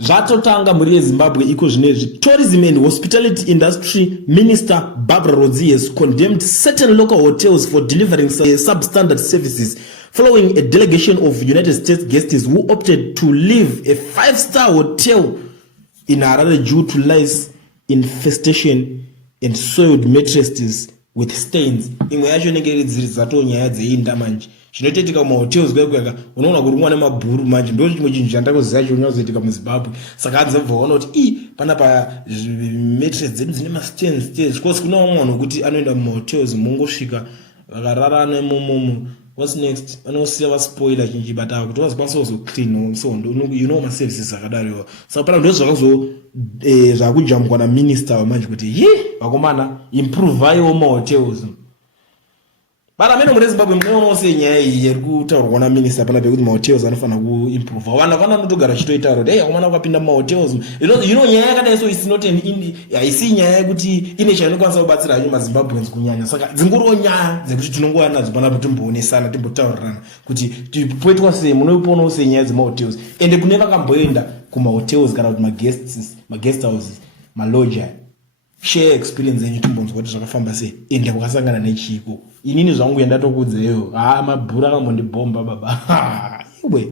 zvatotanga mhuri yezimbabwe iko zvinezvi. Tourism and Hospitality Industry Minister Barbara Rodzi has condemned certain local hotels for delivering substandard services following a delegation of United States guests who opted to leave a 5-star hotel in Harare due to lice infestation and soiled mattresses with stains. Imwe yacho inenge iri dziri dzato nyaya dzeinda manje. Zvinoitika mahotels kweka unoona kuti mwana mabhuru manje ndo chimwe chinhu chandakuziva chinozoitika muZimbabwe. Saka anzabva waona kuti panapa mattress dzedu dzine mastains kosi kuna umwe munhu kuti anoenda muhotels mungosvika vakarara nemumomo. What's next? Anosiya vaspoiler chinji bata kuti vazokwanisa kuzoclean so you know ma services akadaro. Saka pana ndo zvakazo zvakujambwa na minister manje kuti vakomana improve ayo mahotels. Bara meno muri Zimbabwe mkono nyaya iyi iri kutaurwa na minister pana pekuti mahotels anofana kuimprove. Vana notogara chitoitaura kuti akomana ukapinda mahotels. You know nyaya yakadai so is not an haisi nyaya yekuti ine chainokwanisa kubatsira hanyu maZimbabweans kunyanya. Saka dzingoriwo nyaya dzekuti tinongowana nadzo pana kuti timboonesana timbotaurirana kuti tipoitwa sei munoiponawo sei nyaya dzemahotels. Ende kune vakamboenda kumahotels kana kuti ma-guest houses, malodge. Share experience yenyu timbonzwa kuti zvakafamba sei ende kwakasangana nechiko. Inini zvangu yendatokuudzeyo mabhura akambondibhomba baba. Iwe